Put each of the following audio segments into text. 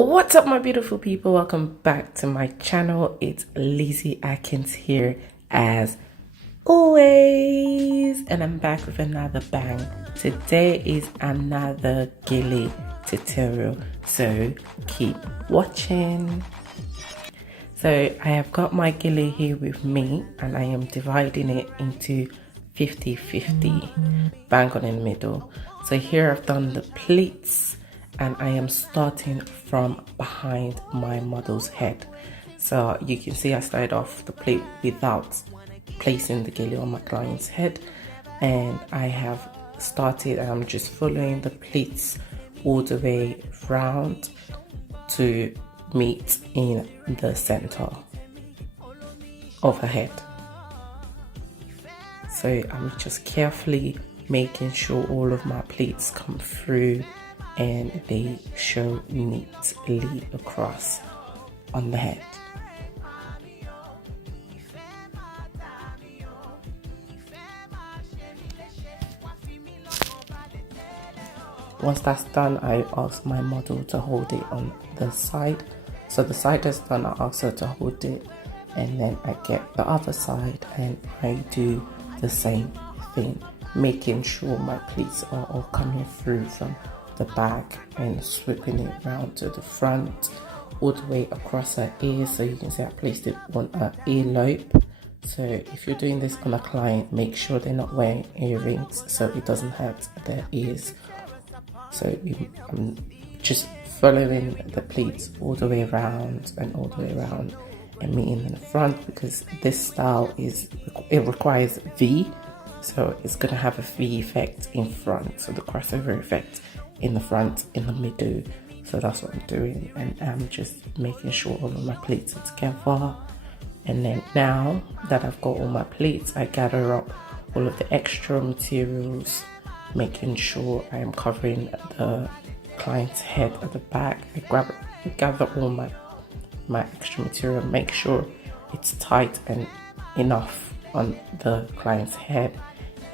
What's up, my beautiful people? Welcome back to my channel. It's Lizzie Atkins here as always, and I'm back with another bang. Today is another gele tutorial, so keep watching. So I have got my gele here with me and I am dividing it into 50-50, bang on in the middle. So here I've done the pleats and I am starting from behind my model's head. So you can see I started off the pleat without placing the gele on my client's head, and I have started and I'm just following the pleats all the way round to meet in the center of her head. So I'm just carefully making sure all of my pleats come through and they show neatly across on the head. Once that's done, I ask my model to hold it on the side. So the side is done, I ask her to hold it, and then I get the other side and I do the same thing, making sure my pleats are all coming through from the back and sweeping it round to the front all the way across her ears. So you can see I placed it on her earlobe. So if you're doing this on a client, make sure they're not wearing earrings so it doesn't hurt their ears. So I'm just following the pleats all the way around and all the way around and meeting in the front, because this style it requires V, so it's going to have a V effect in front, so the crossover effect in the front, in the middle. So that's what I'm doing, and I'm just making sure all of my pleats are together. And then now that I've got all my pleats, I gather up all of the extra materials, making sure I am covering the client's head at the back. I gather all my extra material, make sure it's tight and enough on the client's head,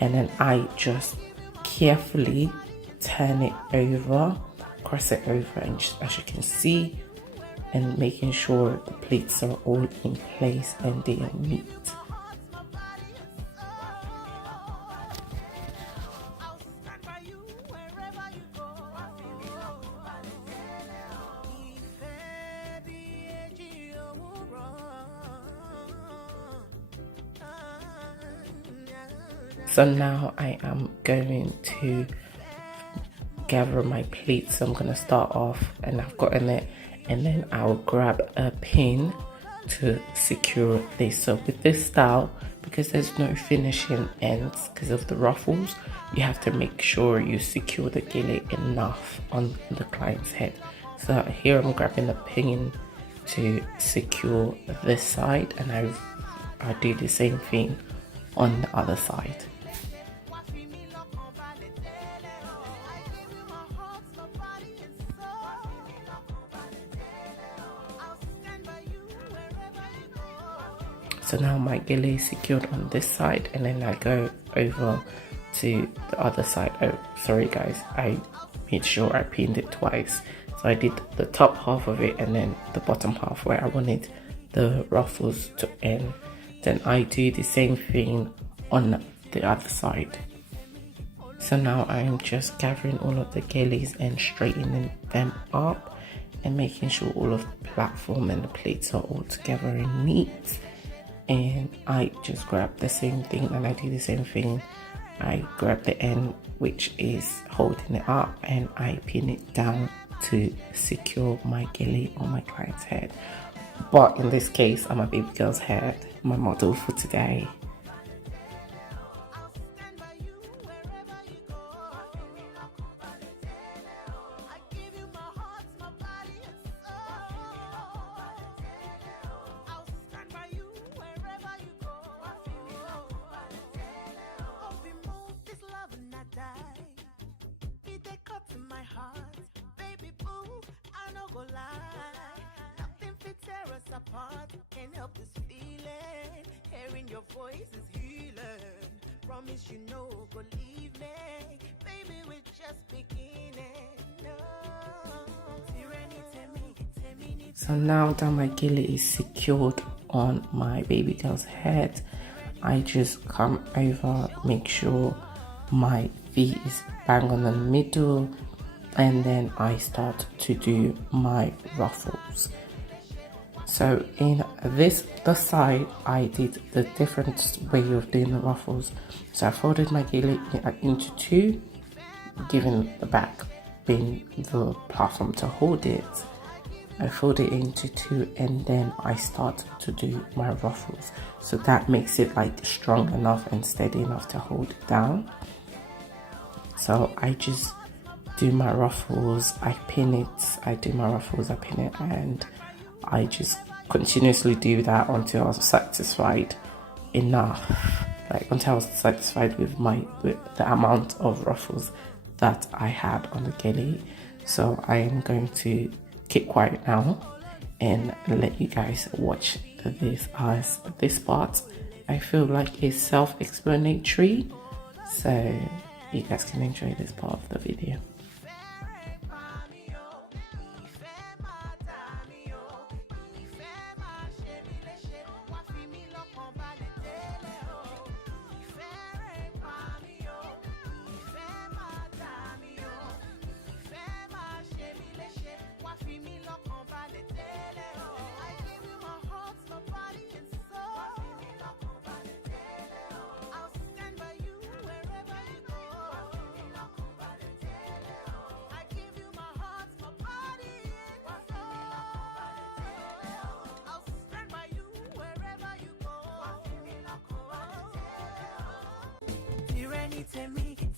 and then I just carefully turn it over, cross it over, and just, as you can see, and making sure the pleats are all in place and they are neat. So now I am going to gather my pleats. So I'm going to start off, and I've gotten it, and then I'll grab a pin to secure this. So with this style, because there's no finishing ends because of the ruffles, you have to make sure you secure the gele enough on the client's head. So here I'm grabbing a pin to secure this side, and I do the same thing on the other side. So now my gele is secured on this side, and then I go over to the other side. Oh, sorry guys, I made sure I pinned it twice. So I did the top half of it and then the bottom half where I wanted the ruffles to end. Then I do the same thing on the other side. So now I am just gathering all of the geles and straightening them up and making sure all of the platform and the pleats are all together and neat. And I just grab the same thing and I do the same thing. I grab the end which is holding it up and I pin it down to secure my gele on my client's head. But in this case, I'm a baby girl's head, my model for today. Apart, can't help this feeling. Hearing your voice is healing. Promise you know, believe me, baby, we're just beginning. No, Serenity me, So now that my gele is secured on my baby girl's head, I just come over, make sure my V is bang on the middle, and then I start to do my ruffles. So in this side, I did the different way of doing the ruffles. So I folded my gele into two, giving the back being the platform to hold it. I fold it into two, and then I start to do my ruffles. So that makes it like strong enough and steady enough to hold it down. So I just do my ruffles, I pin it, I do my ruffles, I pin it, and I just continuously do that until I was satisfied enough, like until I was satisfied with the amount of ruffles that I had on the gele. So I am going to keep quiet now and let you guys watch this, as this part I feel like is self-explanatory, so you guys can enjoy this part of the video.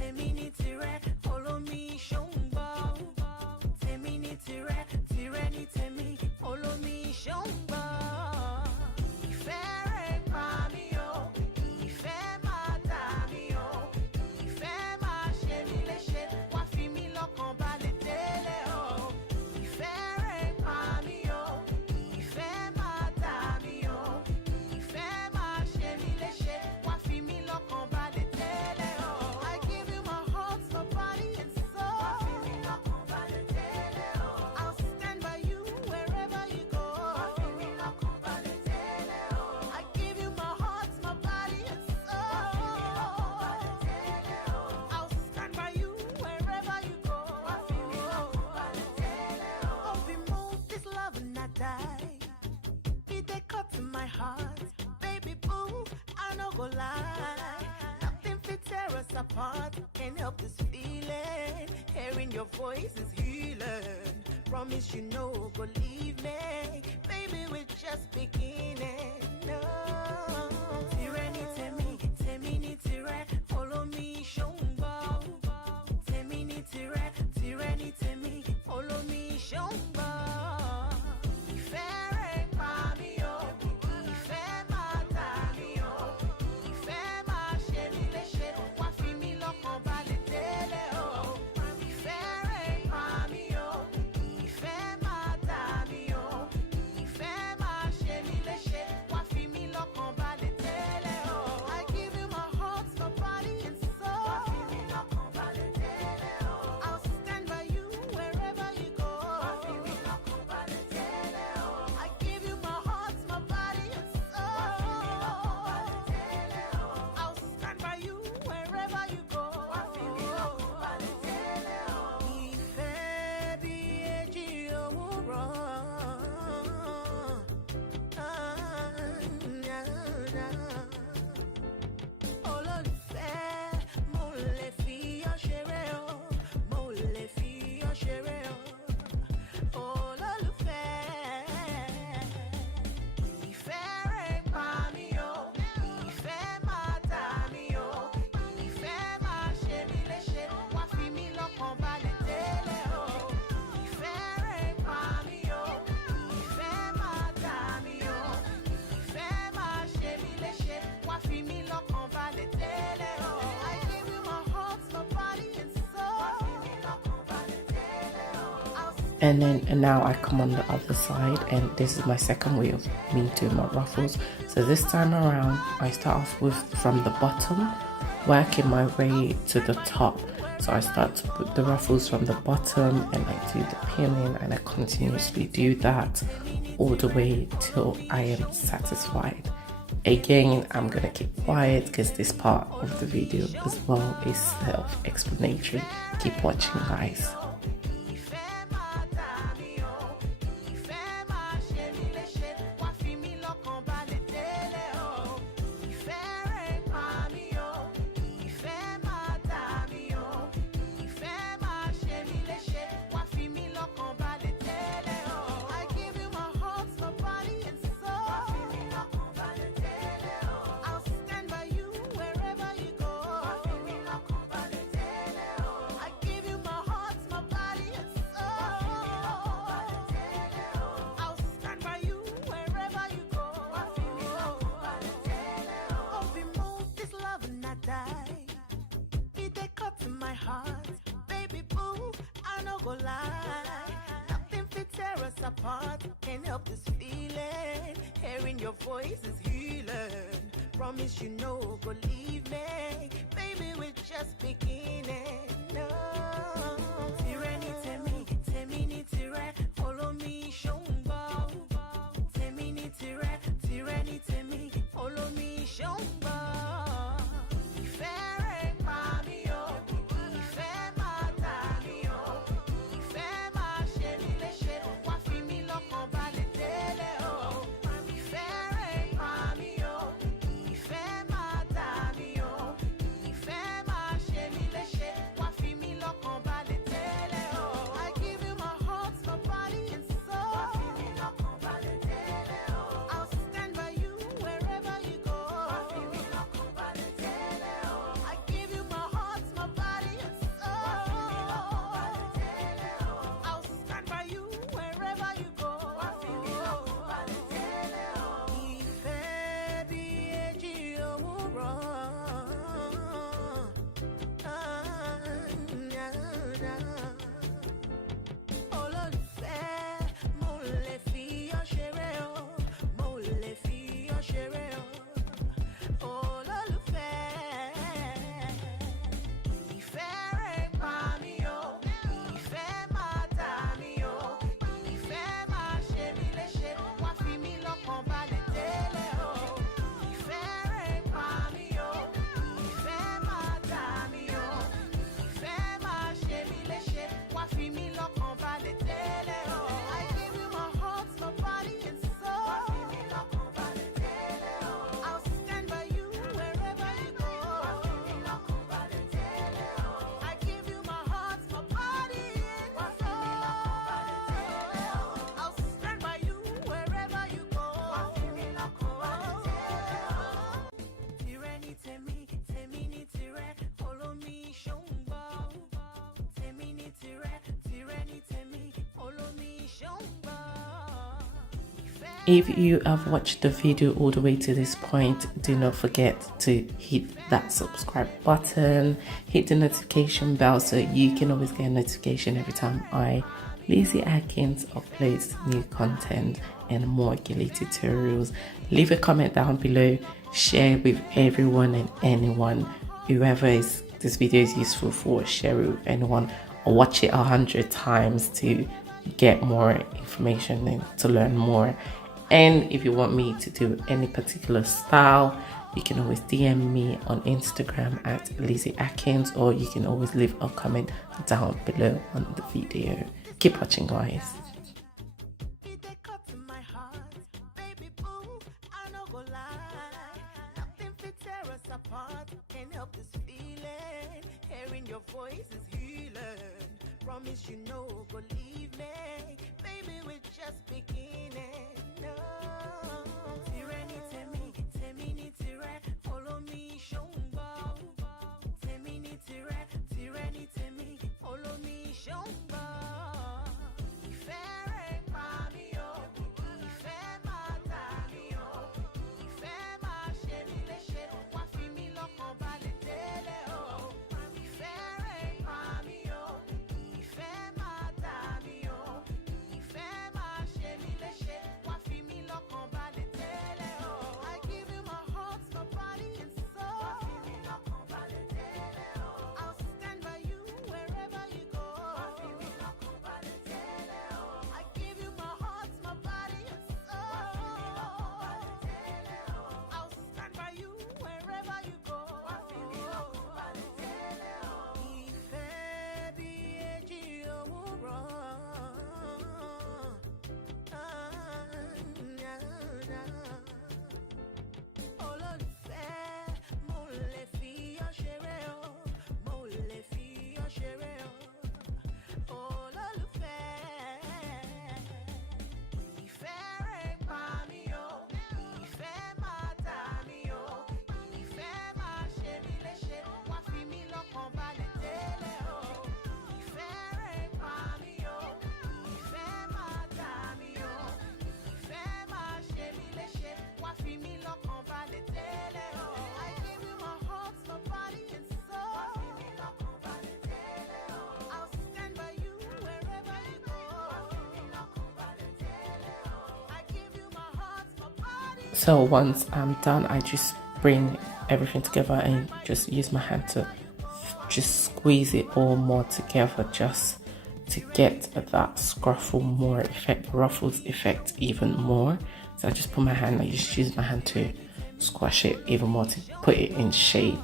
Tèmi ní tirẹ̀, follow me, ṣó ń gbọ́. Tèmi ní tirẹ̀, tirẹ̀ ní tèmi, follow me, ṣó ń gbọ́. Ìfẹ́ rẹ̀ pa mí o, ìfẹ́ máa dà mí o, ìfẹ́ máa ṣe mí léṣe, wá fi mí lọ́kàn balẹ̀ tẹ́lẹ̀ o. Ìfẹ́ rẹ̀ pa mí o, ìfẹ́ máa dà mí o, ìfẹ́ máa ṣe mí léṣe, wá fi mí lọ́kàn balẹ̀ tẹ́lẹ̀ o. I give you my heart, my body and soul. Wá fi mí lọ́kàn balẹ̀ tẹ́lẹ̀ o. I'll stand by you wherever you go. Wá fi mí lọ́kàn balẹ̀ tẹ́lẹ̀ o. I give you my heart, my body and soul. Wá fi mí lọ́kàn balẹ̀ tẹ́lẹ̀ o. I'll stand by you wherever you go. Wá fi mí lọ́kàn balẹ̀ tẹ́lẹ̀ o. Oh, we move this love and not die. It dey cut to my heart, baby boo, I no go lie. Nothing fit tear us apart, can't help this feeling. Hearing your voice is healing. Promise you no go leave me, baby, we're just beginning. No. Tirẹ̀ ní tèmi, tèmi ní tirẹ̀, follow me, ṣó ń gbọ́. Tèmi ní tirẹ̀, tirẹ̀ ní tèmi, follow me, ṣó ń gbọ́. Ìfẹ́ rẹ̀ pa mí o, ìfẹ́ máa dà mí o, ìfẹ́ máa ṣe mí léṣe, wá fi mí lọ́kàn balẹ̀ tẹ́lẹ̀ o. Ìfẹ́ rẹ̀ pa mí o, ìfẹ́ máa dà mí o, ìfẹ́ máa ṣe mí léṣe, wá fi mí lọ́kàn balẹ̀ tẹ́lẹ̀ o. I give you my heart, my body and soul. Wá fi mí lọ́kàn balẹ̀ tẹ́lẹ̀ o. I'll stand by you wherever you go. Wá fi mí lọ́kàn balẹ̀ tẹ́lẹ̀ o. I give you my heart, my body and soul. Wá fi mí lọ́kàn balẹ̀ tẹ́lẹ̀ o. I'll stand by you wherever you go. Wá fi mí lọ́kàn balẹ̀ tẹ́lẹ̀ o. Ìfẹ́ bí èjì òwúrọ̀. Olólùfẹ́, mo lè fi ọ́ ṣeré o, mo lè fi ọ́ ṣeré o. Olólùfẹ́, ìfẹ́ rẹ̀ pa mí o, ìfẹ́ máa dà mí o, ìfẹ́ máa ṣe mí léṣe, wá fi mí lọ́kàn balẹ̀ tẹ́lẹ̀ o. Ìfẹ́ rẹ̀ pa mí o, ìfẹ́ máa dà mí o, ìfẹ́ máa ṣe mí léṣe, wá fi mí lọ́kàn balẹ̀ tẹ́lẹ̀ o. I give you my heart, my body and soul. Wá fi mí lọ́kàn balẹ̀ tẹ́lẹ̀ o. And then now I come on the other side, and this is my second way of me doing my ruffles. So this time around, I start off with from the bottom, working my way to the top. So I start to put the ruffles from the bottom, and I do the pinning, and I continuously do that all the way till I am satisfied. Again, I'm gonna keep quiet because this part of the video as well is self-explanatory. Keep watching, guys. Apart, can't help this feeling. Hearing your voice is healing. Promise you no go leave me, baby. We're just beginning. No, Tireni temi, temi ni tire. Follow me, shomba. Temi ni tire, tireni temi. Follow me, shomba. If you have watched the video all the way to this point, do not forget to hit that subscribe button, hit the notification bell so you can always get a notification every time I, Lizzie Atkins, uploads new content and more Gele tutorials. Leave a comment down below, share with everyone and anyone, whoever this video is useful for, share it with anyone, or watch it 100 times to get more information and to learn more. And if you want me to do any particular style, you can always DM me on Instagram at Lizzie Atkins, or you can always leave a comment down below on the video. Keep watching, guys. Your voice is healing. Promise you no go leave me, baby. We're just beginning. No, Tireni temi, temi ni tire. Follow me, shomba. Temi ni tire, tireni temi. Follow me, shomba. Ifere mami o, ife matami o, ife ma shemi leshe. Wa fi mi lokan bale tele o. Ifere mami o, ife matami o, So once I'm done, I just bring everything together and just use my hand to just squeeze it all more together, just to get that scruffle more effect, ruffles effect even more. So I just put my hand, I just use my hand to squash it even more to put it in shape.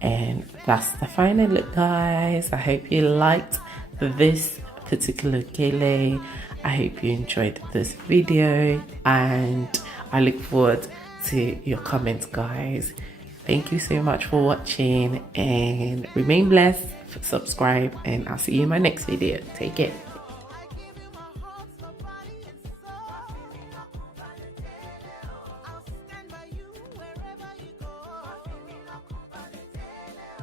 And that's the final look, guys. I hope you liked this particular gele. I hope you enjoyed this video, and I look forward to your comments, guys. Thank you so much for watching, and remain blessed, subscribe, and I'll see you in my next video. Take care.